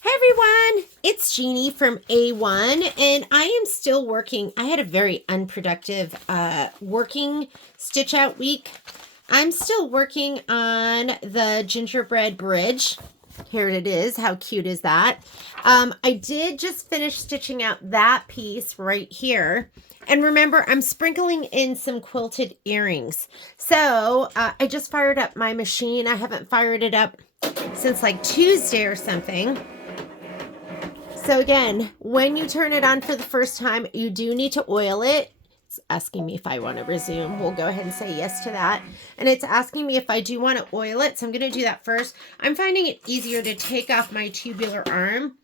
Hey everyone, it's Jeannie from A1, and I am still working. I had a very unproductive working stitch out week. I'm still working on the gingerbread bridge. Here it is. How cute is that? I did just finish stitching out that piece right here. And remember, I'm sprinkling in some quilted earrings. So I just fired up my machine. I haven't fired it up since like Tuesday or something. So again, when you turn it on for the first time, you do need to oil it. It's asking me if I want to resume. We'll go ahead and say yes to that. And it's asking me if I do want to oil it. So I'm going to do that first. I'm finding it easier to take off my tubular arm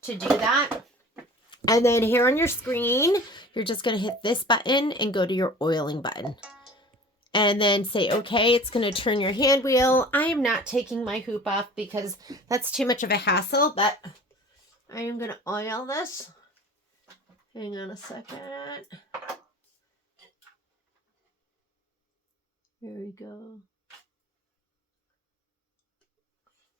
to do that. And then here on your screen, you're just going to hit this button and go to your oiling button. And then say, okay, it's going to turn your hand wheel. I am not taking my hoop off because that's too much of a hassle, but I am going to oil this. Hang on a second. There we go.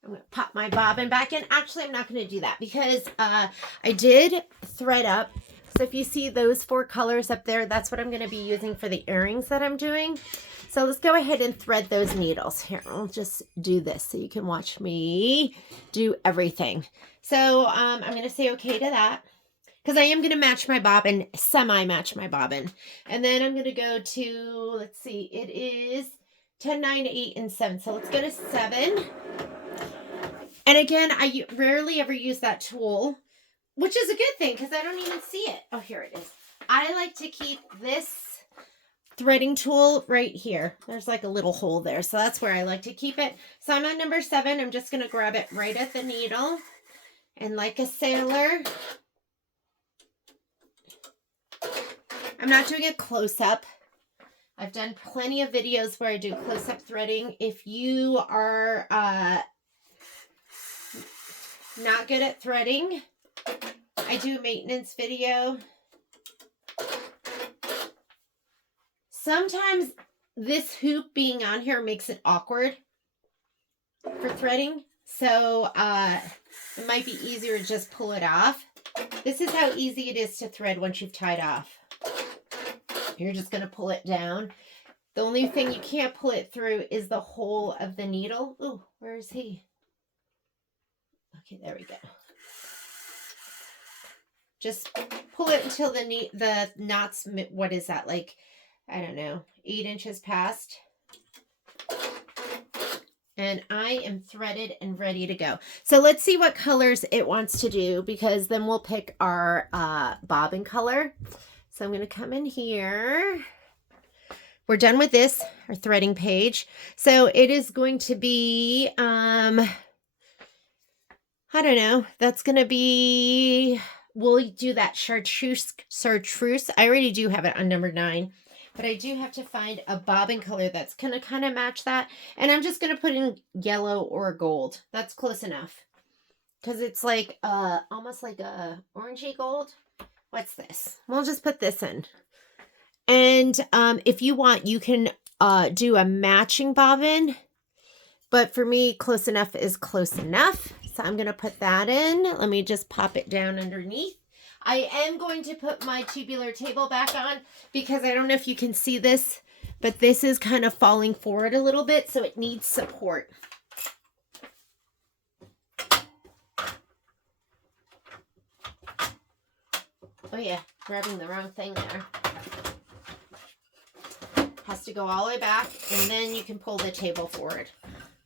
I'm going to pop my bobbin back in. Actually, I'm not going to do that because I did thread up. So if you see those 4 colors up there, that's what I'm going to be using for the earrings that I'm doing. So let's go ahead and thread those needles. Here, I'll just do this so you can watch me do everything. So I'm going to say okay to that because I am going to match my bobbin, semi-match my bobbin. And then I'm going to go to, let's see, it is 10, 9, 8, and 7. So let's go to 7. And again, I rarely ever use that tool, which is a good thing because I don't even see it. Oh, here it is. I like to keep this threading tool right here. There's like a little hole there. So that's where I like to keep it. So I'm on number 7. I'm just going to grab it right at the needle. And like a sailor, I'm not doing a close-up. I've done plenty of videos where I do close-up threading. If you are not good at threading, I do a maintenance video. Sometimes this hoop being on here makes it awkward for threading. So it might be easier to just pull it off. This is how easy it is to thread once you've tied off. You're just going to pull it down. The only thing you can't pull it through is the hole of the needle. Ooh, where is he? Okay, there we go. Just pull it until the knots, what is that, like, I don't know, 8 inches past. And I am threaded and ready to go. So let's see what colors it wants to do because then we'll pick our bobbin color. So I'm going to come in here. We're done with this, our threading page. So it is going to be, I don't know, that's going to be, we'll do that chartreuse. I already do have it on number 9. But I do have to find a bobbin color that's going to kind of match that. And I'm just going to put in yellow or gold. That's close enough. Because it's like almost like a orangey gold. What's this? We'll just put this in. And if you want, you can do a matching bobbin. But for me, close enough is close enough. So I'm going to put that in. Let me just pop it down underneath. I am going to put my tubular table back on because I don't know if you can see this, but this is kind of falling forward a little bit, so it needs support. Oh yeah, grabbing the wrong thing there. Has to go all the way back, and then you can pull the table forward.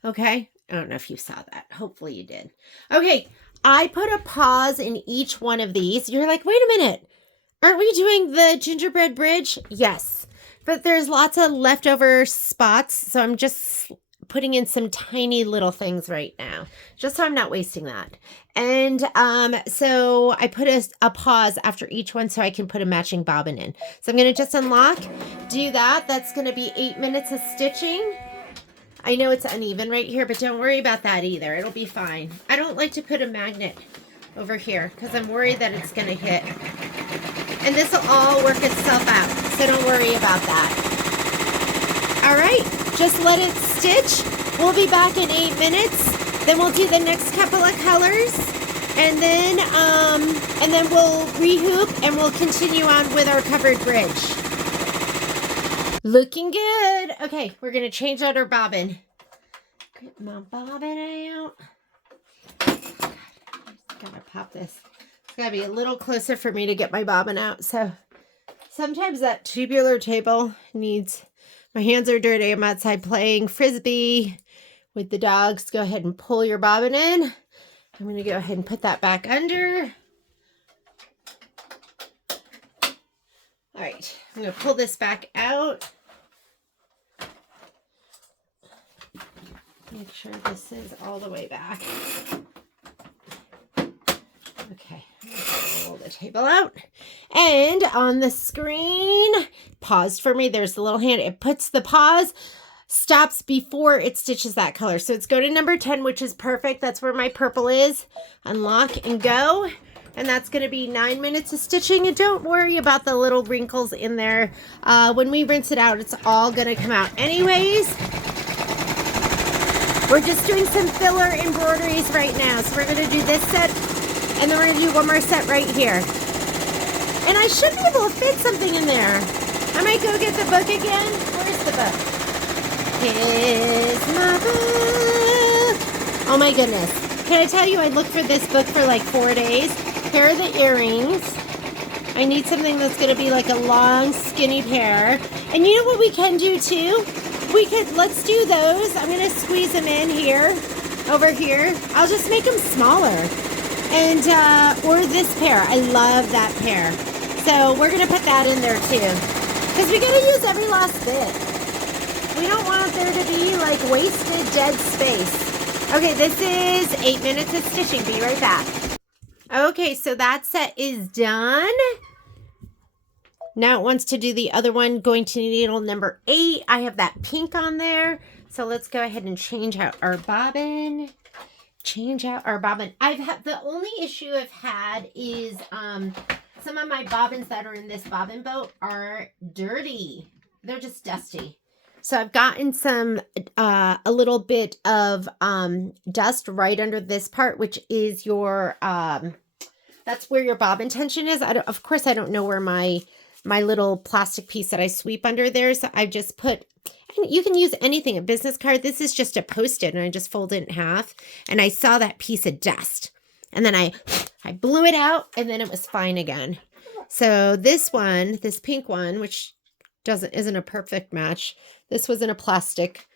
Okay? I don't know if you saw that. Hopefully you did. Okay. I put a pause in each one of these. You're like, wait a minute. Aren't we doing the gingerbread bridge? Yes. But there's lots of leftover spots. So I'm just putting in some tiny little things right now. Just so I'm not wasting that. And so I put a pause after each one so I can put a matching bobbin in. So I'm going to just unlock, do that. That's going to be 8 minutes of stitching. I know it's uneven right here, but don't worry about that either. It'll be fine. I don't like to put a magnet over here because I'm worried that it's going to hit. And this will all work itself out, so don't worry about that. All right, just let it stitch. We'll be back in 8 minutes. Then we'll do the next couple of colors. And then we'll rehoop and we'll continue on with our covered bridge. Looking good. Okay, we're going to change out our bobbin. Get my bobbin out. Gotta pop this. It's gotta be a little closer for me to get my bobbin out. So sometimes that tubular table needs, my hands are dirty. I'm outside playing Frisbee with the dogs. Go ahead and pull your bobbin in. I'm gonna go ahead and put that back under. All right, I'm gonna pull this back out. Make sure this is all the way back. Okay, roll the table out. And on the screen, paused for me. There's the little hand. It puts the pause, stops before it stitches that color. So it's go to number 10, which is perfect. That's where my purple is. Unlock and go. And that's going to be 9 minutes of stitching. And don't worry about the little wrinkles in there. When we rinse it out, it's all going to come out anyways. We're just doing some filler embroideries right now. So we're going to do this set. And then we're going to do one more set right here. And I should be able to fit something in there. I might go get the book again. Where's the book? Here's my book. Oh my goodness. Can I tell you, I looked for this book for like 4 days. Here are the earrings. I need something that's going to be like a long, skinny pair. And you know what we can do too? Let's do those. I'm going to squeeze them in here, over here. I'll just make them smaller. And, or this pair. I love that pair. So we're going to put that in there too. Because we got to use every last bit. We don't want there to be like wasted dead space. Okay, this is 8 minutes of stitching. Be right back. Okay, so that set is done. Now it wants to do the other one, going to needle number 8. I have that pink on there. So let's go ahead and change out our bobbin. The only issue I've had is some of my bobbins that are in this bobbin boat are dirty. They're just dusty. So I've gotten some a little bit of dust right under this part, which is your that's where your bobbin tension is. Of course I don't know where my little plastic piece that I sweep under there, so I just put, you can use anything, a business card. This is just a Post-it, and I just fold it in half, and I saw that piece of dust, and then I blew it out, and then it was fine again. So this one, this pink one, which isn't a perfect match, this was in a plastic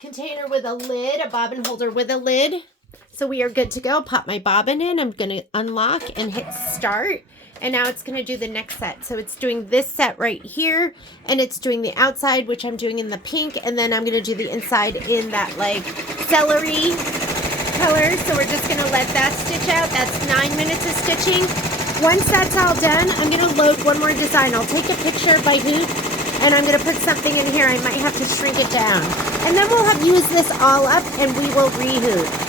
container with a lid, a bobbin holder with a lid. So we are good to go. Pop my bobbin in. I'm going to unlock and hit start. And now it's going to do the next set. So it's doing this set right here. And it's doing the outside, which I'm doing in the pink. And then I'm going to do the inside in that like celery color. So we're just going to let that stitch out. That's 9 minutes of stitching. Once that's all done, I'm going to load one more design. I'll take a picture by hoop. And I'm going to put something in here. I might have to shrink it down. And then we'll have used this all up and we will rehoop.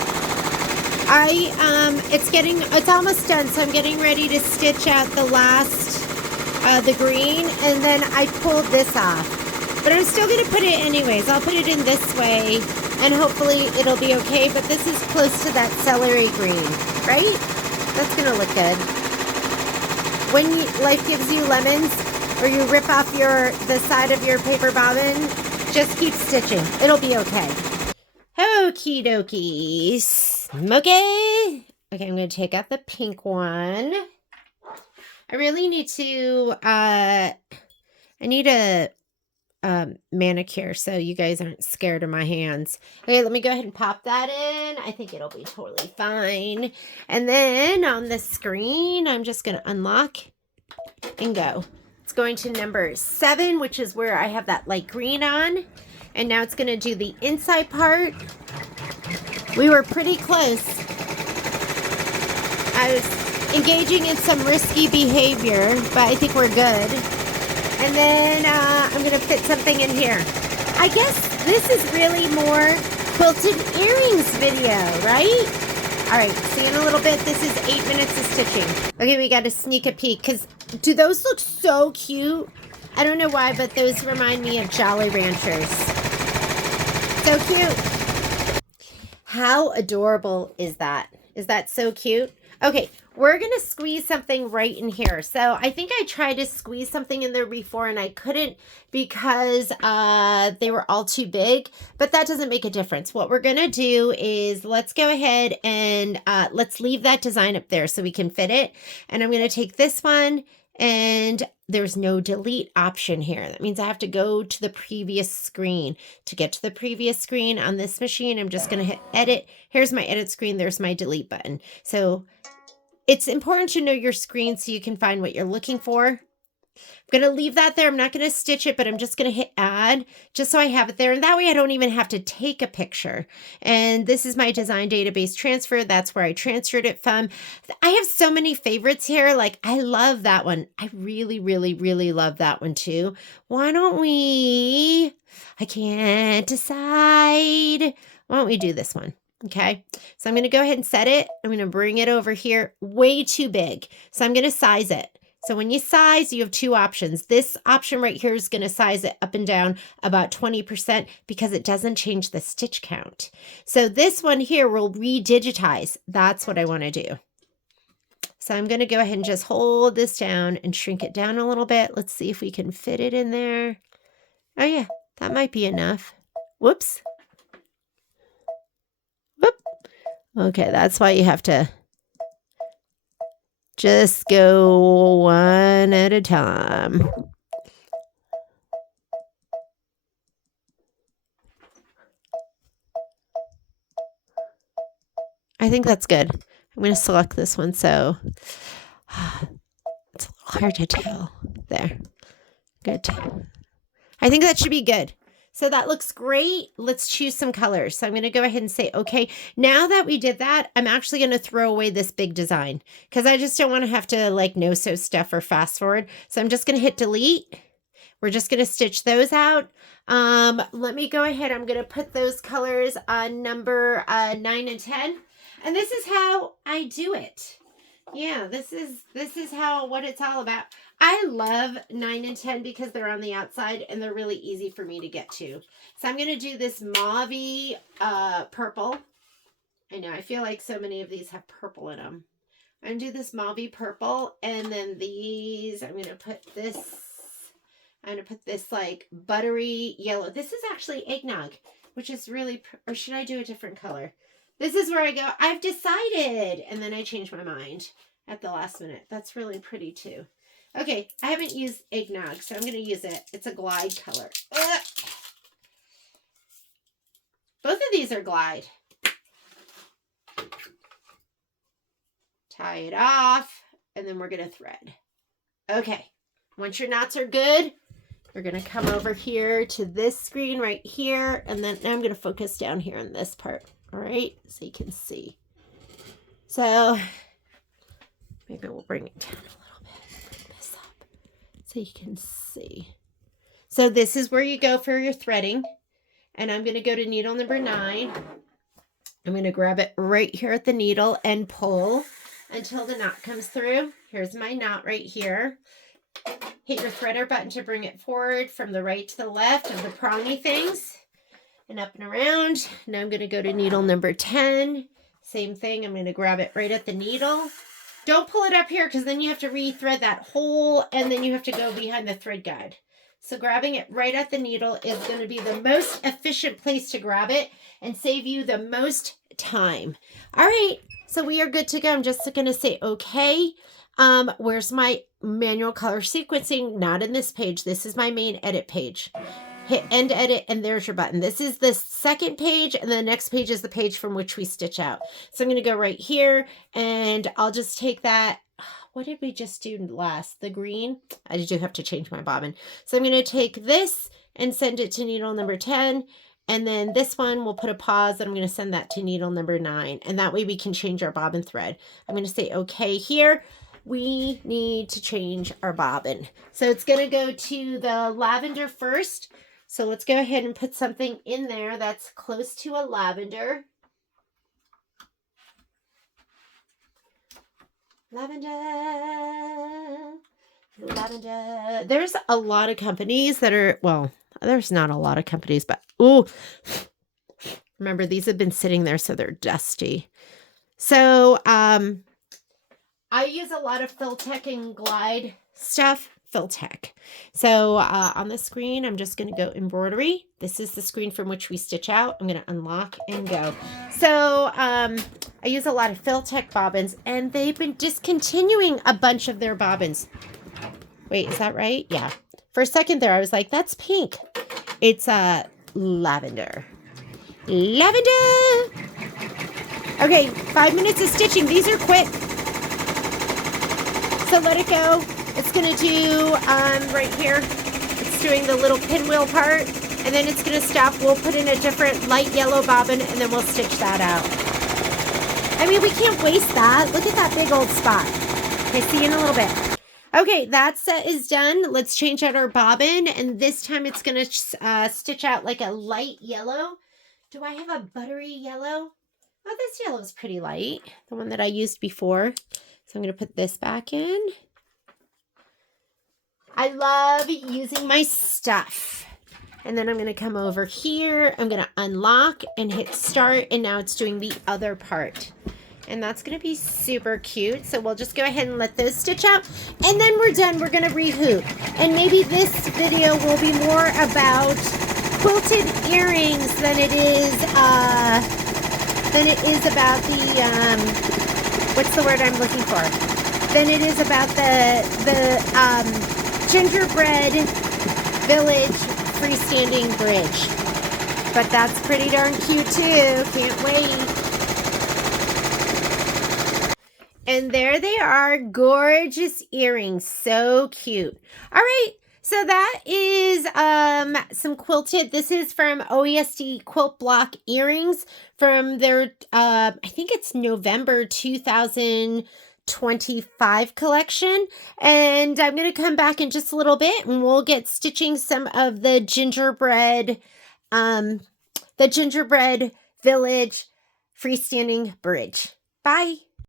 It's almost done, so I'm getting ready to stitch out the last, the green, and then I pulled this off. But I'm still going to put it anyways. I'll put it in this way, and hopefully it'll be okay. But this is close to that celery green, right? That's going to look good. When life gives you lemons, or you rip off the side of your paper bobbin, just keep stitching. It'll be okay. Okie dokie. Smoky. Okay, I'm going to take out the pink one. I really need to, I need a manicure so you guys aren't scared of my hands. Okay, let me go ahead and pop that in. I think it'll be totally fine. And then on the screen, I'm just going to unlock and go. It's going to number 7, which is where I have that light green on. And now it's going to do the inside part. We were pretty close. I was engaging in some risky behavior, but I think we're good. And then I'm going to fit something in here. I guess this is really more quilted earrings video, right? All right, see you in a little bit. This is 8 minutes of stitching. Okay, we got to sneak a peek because do those look so cute? I don't know why, but those remind me of Jolly Ranchers. So cute. How adorable is that? Is that so cute? Okay, we're going to squeeze something right in here. So I think I tried to squeeze something in there before and I couldn't because they were all too big, but that doesn't make a difference. What we're going to do is let's go ahead and let's leave that design up there so we can fit it. And I'm going to take this one, and there's no delete option here. That means I have to go to the previous screen. To get to the previous screen on this machine, I'm just going to hit edit. Here's my edit screen. There's my delete button. So it's important to know your screen so you can find what you're looking for. I'm going to leave that there. I'm not going to stitch it, but I'm just going to hit add just so I have it there. And that way I don't even have to take a picture. And this is my design database transfer. That's where I transferred it from. I have so many favorites here. Like, I love that one. I really, really, really love that one too. Why don't we, I can't decide. Why don't we do this one? Okay, so I'm going to go ahead and set it. I'm going to bring it over here. Way too big. So I'm going to size it. So when you size, you have two options. This option right here is going to size it up and down about 20% because it doesn't change the stitch count. So this one here will redigitize. That's what I want to do. So I'm going to go ahead and just hold this down and shrink it down a little bit. Let's see if we can fit it in there. Oh yeah, that might be enough. Whoops. Whoop. Okay, that's why you have to just go one at a time. I think that's good. I'm going to select this one so it's hard to tell. There. Good. I think that should be good. So that looks great. Let's choose some colors. So I'm going to go ahead and say, okay, now that we did that, I'm actually going to throw away this big design because I just don't want to have to like no-sew stuff or fast forward. So I'm just going to hit delete. We're just going to stitch those out. Let me go ahead. I'm going to put those colors on number 9 and 10. And this is how I do it. Yeah, this is what it's all about. I love 9 and 10 because they're on the outside and they're really easy for me to get to. So I'm going to do this mauve-y purple. I know, I feel like so many of these have purple in them. I'm going to do this mauve-y purple, and then these, I'm going to put this like buttery yellow. This is actually eggnog, which is really, or should I do a different color? This is where I go, I've decided, and then I change my mind at the last minute. That's really pretty too. Okay, I haven't used eggnog, so I'm going to use it. It's a glide color. Ugh. Both of these are glide. Tie it off, and then we're going to thread. Okay, once your knots are good, we're going to come over here to this screen right here, and then now I'm going to focus down here on this part. All right, so you can see. So maybe we'll bring it down a little bit. Bring this up so you can see. So this is where you go for your threading. And I'm going to go to needle number 9. I'm going to grab it right here at the needle and pull until the knot comes through. Here's my knot right here. Hit your threader button to bring it forward from the right to the left of the prongy things. And up and around. Now I'm going to go to needle number 10. Same thing. I'm going to grab it right at the needle. Don't pull it up here because then you have to re-thread that hole and then you have to go behind the thread guide. So grabbing it right at the needle is going to be the most efficient place to grab it and save you the most time. All right. So we are good to go. I'm just going to say, okay. Where's my manual color sequencing? Not in this page. This is my main edit page. Hit end edit, and there's your button. This is the second page, and the next page is the page from which we stitch out. So I'm going to go right here, and I'll just take that. What did we just do last? The green? I do have to change my bobbin. So I'm going to take this and send it to needle number 10, and then this one we'll put a pause, and I'm going to send that to needle number 9, and that way we can change our bobbin thread. I'm going to say okay here. We need to change our bobbin. So it's going to go to the lavender first. So let's go ahead and put something in there that's close to a lavender. Lavender. There's a lot of companies that are, well, there's not a lot of companies, but, ooh, remember these have been sitting there, so they're dusty. So, I use a lot of Filtech and Glide stuff. Filtech. So on the screen, I'm just going to go embroidery. This is the screen from which we stitch out. I'm going to unlock and go. So I use a lot of Filtech bobbins, and they've been discontinuing a bunch of their bobbins. Wait, is that right? Yeah. For a second there, I was like, that's pink. It's lavender. Lavender! Okay, 5 minutes of stitching. These are quick. So let it go. It's going to do right here. It's doing the little pinwheel part. And then it's going to stop. We'll put in a different light yellow bobbin, and then we'll stitch that out. I mean, we can't waste that. Look at that big old spot. Okay, see you in a little bit. Okay, that set is done. Let's change out our bobbin. And this time it's going to stitch out like a light yellow. Do I have a buttery yellow? Oh, this yellow is pretty light. The one that I used before. So I'm going to put this back in. I love using my stuff. And then I'm going to come over here. I'm going to unlock and hit start. And now it's doing the other part. And that's going to be super cute. So we'll just go ahead and let those stitch out. And then we're done. We're going to rehoop. And maybe this video will be more about quilted earrings than it is about the, what's the word I'm looking for? Than it is about the gingerbread village freestanding bridge. But that's pretty darn cute too. Can't wait. And there they are, gorgeous earrings, so cute. All right, so that is some quilted. This is from OESD Quilt Block earrings from their, I think it's November 2025 collection. And I'm going to come back in just a little bit, and we'll get stitching some of the gingerbread village freestanding bridge. Bye.